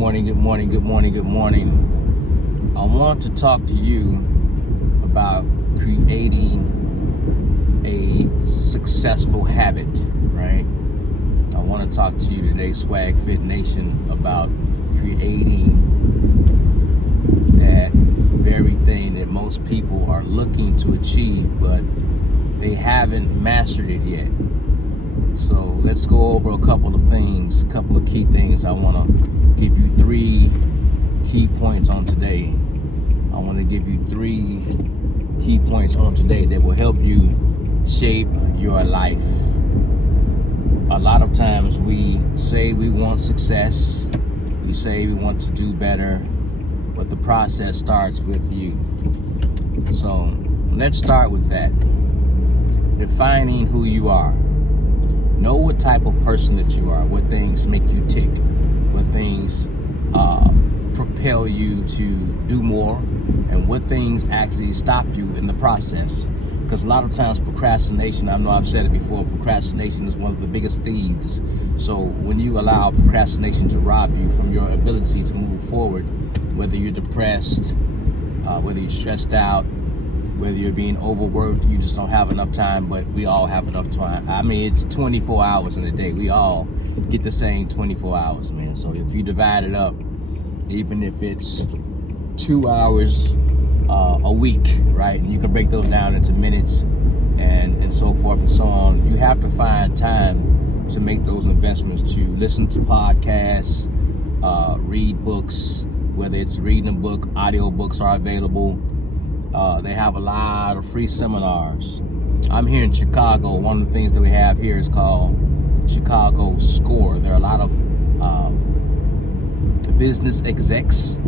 morning, good morning, good morning, good morning. I want to talk to you about creating a successful habit, right? I want to talk to you today, Swag Fit Nation, about creating that very thing that most people are looking to achieve, but they haven't mastered it yet. So let's go over a couple of things, a couple of key things. I want to give you 3 key points on today. I want to give you 3 key points on today that will help you shape your life. A lot of times we say we want success, we say we want to do better, but the process starts with you. So let's start with that. Defining who you are. Know what type of person that you are, what things make you tick, what things propel you to do more, and what things actually stop you in the process. Because a lot of times procrastination, I know I've said it before, procrastination is one of the biggest thieves. So when you allow procrastination to rob you from your ability to move forward, whether you're depressed, whether you're stressed out, whether you're being overworked, you just don't have enough time, but we all have enough time. I mean, it's 24 hours in a day. We all get the same 24 hours, man. So if you divide it up, even if it's 2 hours a week, right? And you can break those down into minutes and so forth and so on. You have to find time to make those investments, to listen to podcasts, read books, whether it's reading a book, audio books are available. They have a lot of free seminars. I'm here in Chicago. One of the things that we have here is called Chicago SCORE. There are a lot of business execs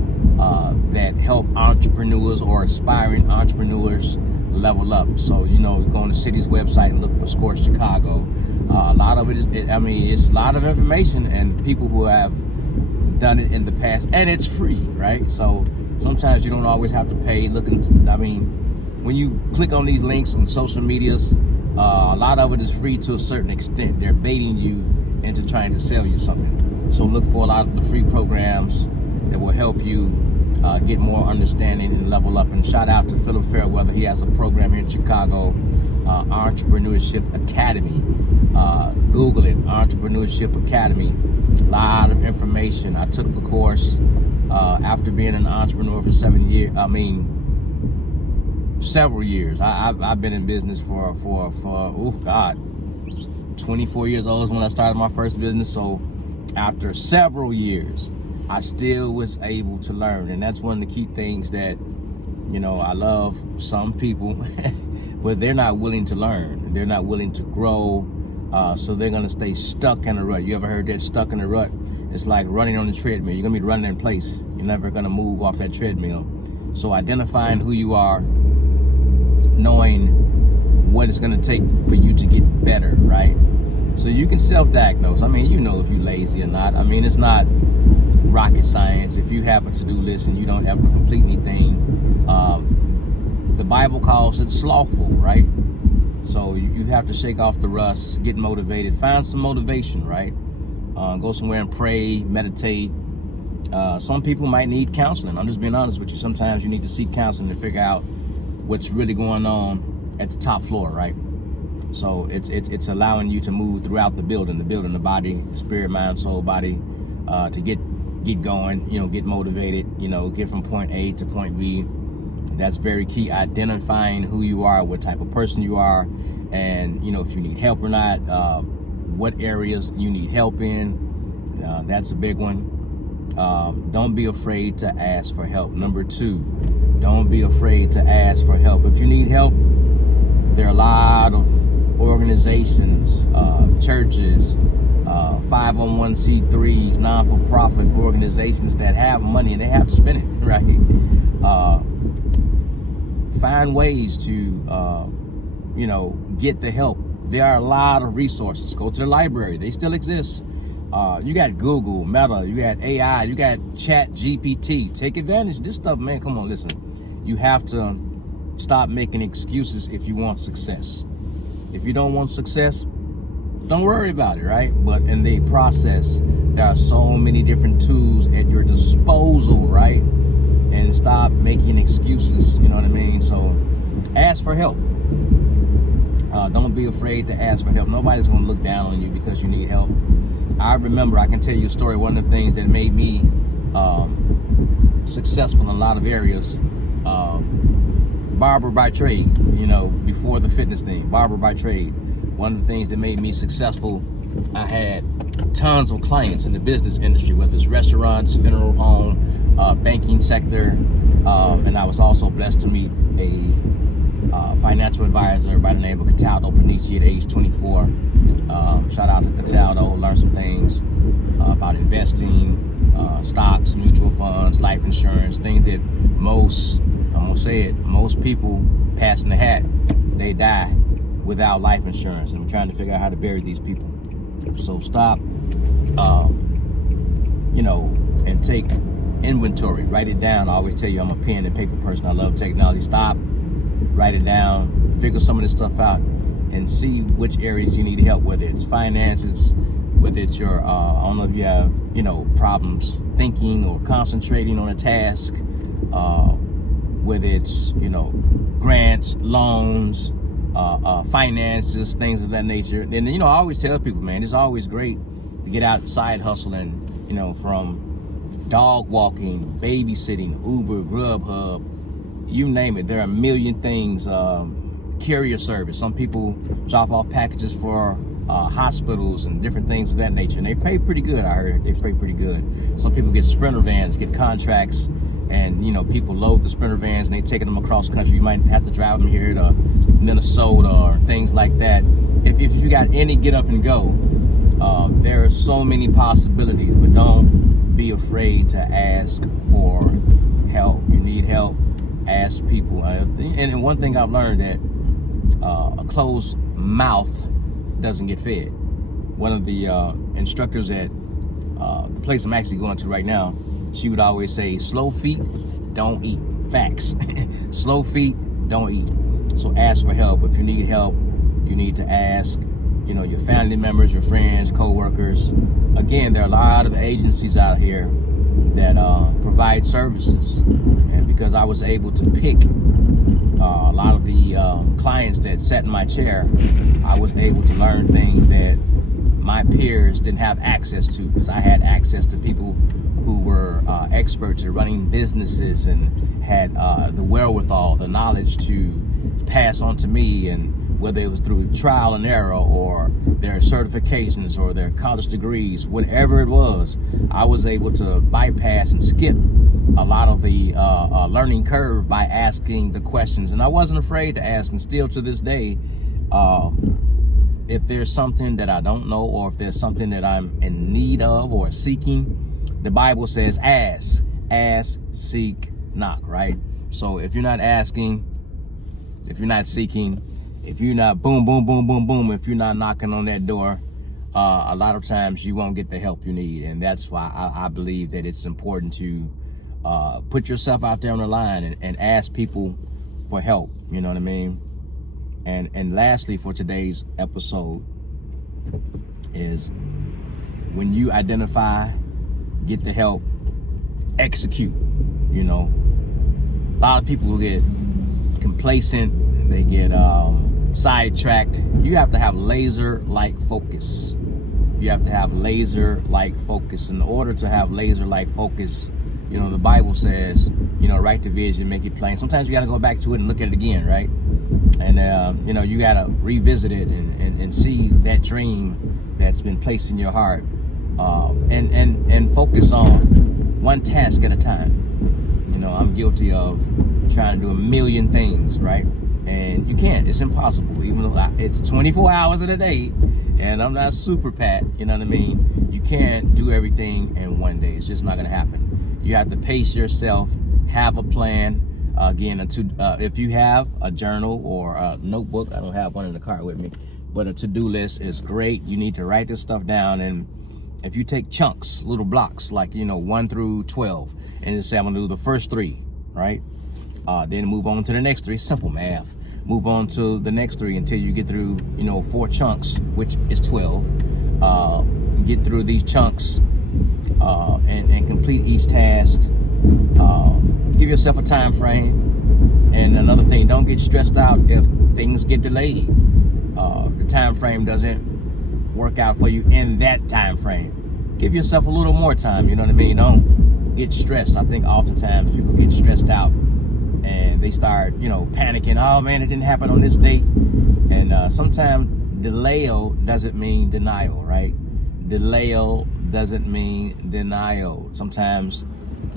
that help entrepreneurs or aspiring entrepreneurs level up. So, you know, go on the city's website and look for SCORE Chicago. A lot of it is, it's a lot of information and people who have done it in the past, and it's free, right? So sometimes you don't always have to pay. When you click on these links on social medias, a lot of it is free to a certain extent. They're baiting you into trying to sell you something. So look for a lot of the free programs that will help you get more understanding and level up. And shout out to Philip Fairweather. He has a program here in Chicago, Entrepreneurship Academy. Google it, Entrepreneurship Academy. A lot of information. I took the course after being an entrepreneur for several years. I've been in business for 24 years old is when I started my first business. So after several years, I still was able to learn. And that's one of the key things that, you know, I love some people, but they're not willing to learn. They're not willing to grow. So they're going to stay stuck in a rut. You ever heard that, stuck in a rut? It's like running on the treadmill. You're going to be running in place. You're never going to move off that treadmill. So identifying who you are, knowing what it's going to take for you to get better, right? So you can self-diagnose. You know if you're lazy or not. It's not rocket science. If you have a to-do list and you don't ever complete anything, the Bible calls it slothful, right? So you have to shake off the rust, get motivated, find some motivation, right? Go somewhere and pray, meditate. Some people might need counseling. I'm just being honest with you. Sometimes you need to seek counseling to figure out what's really going on at the top floor, right? So it's allowing you to move throughout the building, the body, the spirit, mind, soul, body, to get going, get motivated, get from point A to point B. That's very key. Identifying who you are, what type of person you are, and if you need help or not, what areas you need help in. That's a big one. Don't be afraid to ask for help. Number 2, don't be afraid to ask for help. If you need help, there are a lot of organizations, churches, 501c3s, non-for-profit organizations that have money and they have to spend it, right? Find ways to, get the help. There are a lot of resources. Go to the library. They still exist. You got Google, Meta, you got AI, you got Chat GPT. Take advantage of this stuff, man. Come on, listen. You have to stop making excuses if you want success. If you don't want success, don't worry about it, right? But in the process, There are so many different tools at your disposal, right? And stop making excuses, you know what I mean? So ask for help. Don't be afraid to ask for help. Nobody's going to look down on you because you need help. I remember, I can tell you a story. One of the things that made me successful in a lot of areas, barber by trade, you know, before the fitness thing, barber by trade. One of the things that made me successful, I had tons of clients in the business industry, whether it's restaurants, funeral home, banking sector, and I was also blessed to meet a financial advisor by the name of Cataldo Panici at age 24. Shout out to Cataldo, learned some things about investing, stocks, mutual funds, life insurance, things that most, I'm gonna say it, most people passing the hat, they die without life insurance, and I'm trying to figure out how to bury these people. So stop, you know, and take inventory, write it down. I always tell you I'm a pen and paper person. I love technology. Stop, write it down, figure some of this stuff out, and see which areas you need help, whether it's finances, whether it's your, I don't know if you have, you know, problems thinking or concentrating on a task, whether it's, you know, grants, loans, finances, things of that nature. And, you know, I always tell people, man, it's always great to get out side hustling, you know, from dog walking, babysitting, Uber, Grubhub, you name it. There are a million things. Carrier service. Some people drop off packages for hospitals and different things of that nature, and they pay pretty good. I heard they pay pretty good. Some people get Sprinter vans, get contracts, and you know, people load the Sprinter vans and they taking them across country. You might have to drive them here to Minnesota or things like that. If you got any get up and go, there are so many possibilities, but don't be afraid to ask for help. You need help, ask people. And one thing I've learned, that a closed mouth doesn't get fed. One of the instructors at the place I'm actually going to right now, she would always say, slow feet don't eat. Facts. Slow feet don't eat. So ask for help. If you need help, you need to ask, you know, your family members, your friends, co-workers. Again, there are a lot of agencies out here that provide services, and because I was able to pick a lot of the clients that sat in my chair, I was able to learn things that my peers didn't have access to, because I had access to people who were experts at running businesses and had the wherewithal, the knowledge to pass on to me, and whether it was through trial and error or their certifications or their college degrees, whatever it was, I was able to bypass and skip a lot of the learning curve by asking the questions. And I wasn't afraid to ask, and still to this day, if there's something that I don't know, or if there's something that I'm in need of or seeking, the Bible says ask, seek, knock, right? So if you're not asking, if you're not seeking, if you're not boom, boom, boom, boom, boom, if you're not knocking on that door, a lot of times you won't get the help you need. And that's why I believe that it's important to put yourself out there on the line and ask people for help, you know what I mean? And lastly, for today's episode, is when you identify, get the help, execute. You know, a lot of people will get complacent, they get sidetracked. You have to have laser-like focus. You have to have laser-like focus. In order to have laser-like focus, you know, the Bible says, you know, write the vision, make it plain. Sometimes you got to go back to it and look at it again, right? And, you know, you got to revisit it and see that dream that's been placed in your heart, and focus on one task at a time. You know, I'm guilty of trying to do a million things, right? And you can't. It's impossible. Even though it's 24 hours in a day, and I'm not super Pat, you know what I mean? You can't do everything in one day. It's just not going to happen. You have to pace yourself, have a plan. Again, if you have a journal or a notebook, I don't have one in the car with me, but a to-do list is great. You need to write this stuff down. And if you take chunks, little blocks, like, you know, 1 through 12, and just say, I'm going to do the first 3, right? Then move on to the next 3, simple math. Move on to the next 3 until you get through, 4 chunks, which is 12. Get through these chunks, and complete each task. Give yourself a time frame. And another thing, don't get stressed out if things get delayed. The time frame doesn't work out for you in that time frame. Give yourself a little more time, you know what I mean? Don't get stressed. I think oftentimes people get stressed out and they start, panicking. Oh man, it didn't happen on this date. And sometimes delay-o doesn't mean denial, right? Delay-o doesn't mean denial. Sometimes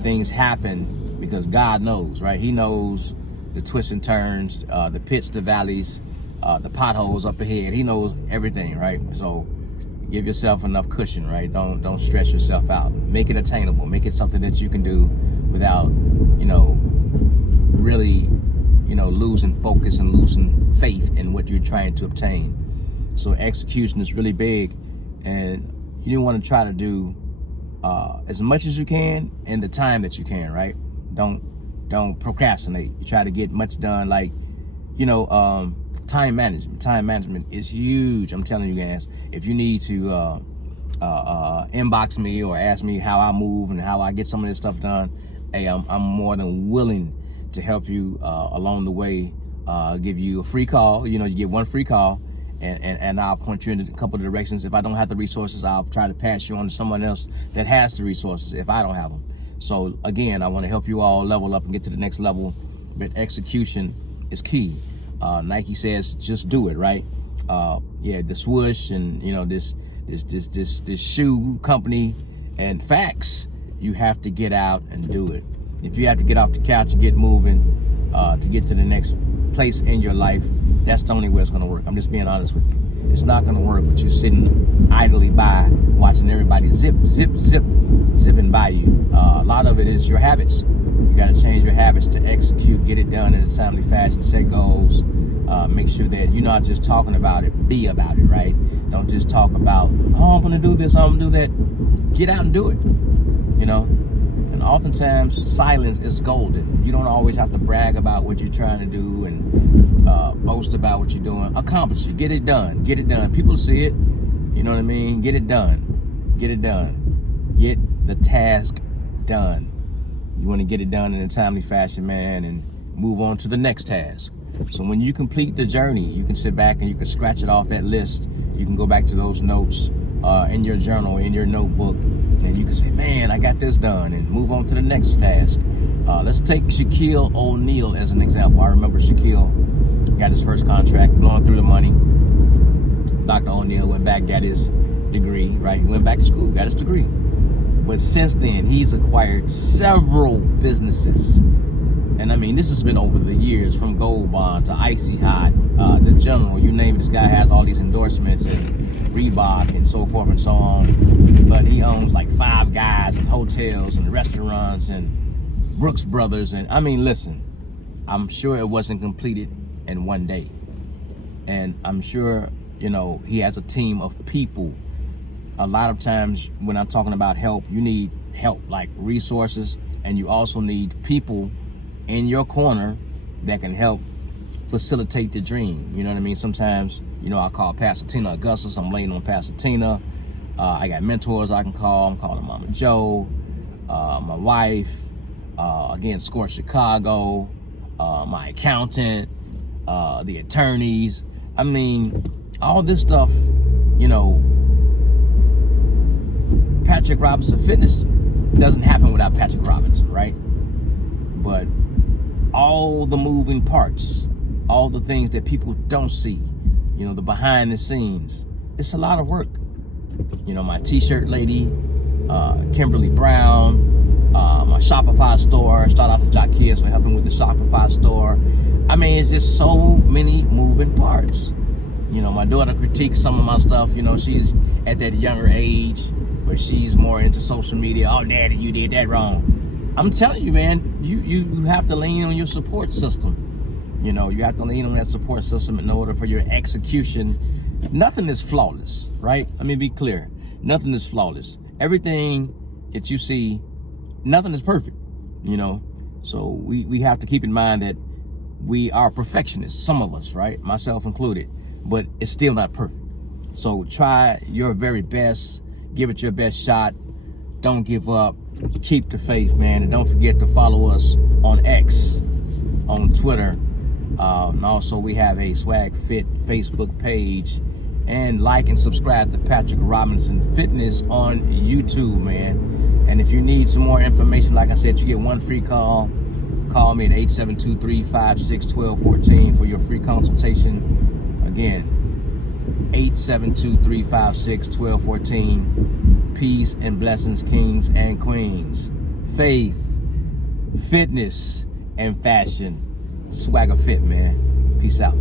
things happen because God knows, right? He knows the twists and turns, the pits, the valleys, the potholes up ahead. He knows everything, right? So give yourself enough cushion, right? Don't stress yourself out. Make it attainable. Make it something that you can do without, really, losing focus and losing faith in what you're trying to obtain. So execution is really big, and you want to try to do as much as you can in the time that you can, right? Don't procrastinate. You try to get much done. Like, time management. Time management is huge. I'm telling you guys. If you need to inbox me or ask me how I move and how I get some of this stuff done, hey, I'm more than willing to help you along the way. Give you a free call. You get one free call, and I'll point you in a couple of directions. If I don't have the resources, I'll try to pass you on to someone else that has the resources if I don't have them. So again, I want to help you all level up and get to the next level, but execution is key. Nike says just do it, right? The swoosh and this shoe company and facts, you have to get out and do it. If you have to get off the couch and get moving to get to the next place in your life, that's the only way it's going to work. I'm just being honest with you. It's not going to work with you sitting idly by watching everybody zipping by you. A lot of it is your habits. You got to change your habits to execute, get it done in a timely fashion, set goals. Make sure that you're not just talking about it, be about it, right? Don't just talk about, I'm going to do this, I'm going to do that. Get out and do it, And oftentimes, silence is golden. You don't always have to brag about what you're trying to do and boast about what you're doing. Accomplish it. Get it done. Get it done. People see it. You know what I mean? Get it done. Get it done. Get the task done. You want to get it done in a timely fashion, man, and move on to the next task. So when you complete the journey, you can sit back and you can scratch it off that list. You can go back to those notes in your journal, in your notebook, and you can say, man, I got this done, and move on to the next task. Let's take Shaquille O'Neal as an example. I remember Shaquille got his first contract, blowing through the money. Dr. O'Neal went back, got his degree, right? He went back to school, got his degree. But since then, he's acquired several businesses. And I mean, this has been over the years, from Gold Bond to Icy Hot, to General, you name it. This guy has all these endorsements and Reebok and so forth and so on. But he owns like Five Guys and hotels and restaurants and Brooks Brothers. And I mean, listen, I'm sure it wasn't completed in one day. And I'm sure, he has a team of people. A lot of times when I'm talking about help, you need help, like resources, and you also need people in your corner that can help facilitate the dream. You know what I mean? Sometimes, I call Pastor Tina Augustus. I'm laying on Pastor Tina. I got mentors I can call. I'm calling Mama Joe, my wife, again, Score Chicago, my accountant, the attorneys. I mean, all this stuff, Patrick Robinson Fitness doesn't happen without Patrick Robinson, right? But all the moving parts, all the things that people don't see, the behind the scenes, it's a lot of work. My t-shirt lady, Kimberly Brown, my Shopify store. Start off with Zacchaeus for helping with the Shopify store. I mean, it's just so many moving parts. My daughter critiques some of my stuff. She's at that younger age where she's more into social media. Oh, Daddy, you did that wrong. I'm telling you, man, you have to lean on your support system. You have to lean on that support system in order for your execution. Nothing is flawless, right? Let me be clear. Nothing is flawless. Everything that you see, nothing is perfect, So we have to keep in mind that we are perfectionists, some of us, right? Myself included, but it's still not perfect. So try your very best, give it your best shot. don't give up, keep the faith, man. And don't forget to follow us on X, on Twitter. And also we have a Swag Fit Facebook page. And like and subscribe to Patrick Robinson Fitness on YouTube, man. And if you need some more information, like I said, you get one free call. Call me at 872-356-1214 for your free consultation. Again, 872-356-1214. Peace and blessings, kings and queens. Faith, fitness, and fashion. Swagger Fit, man. Peace out.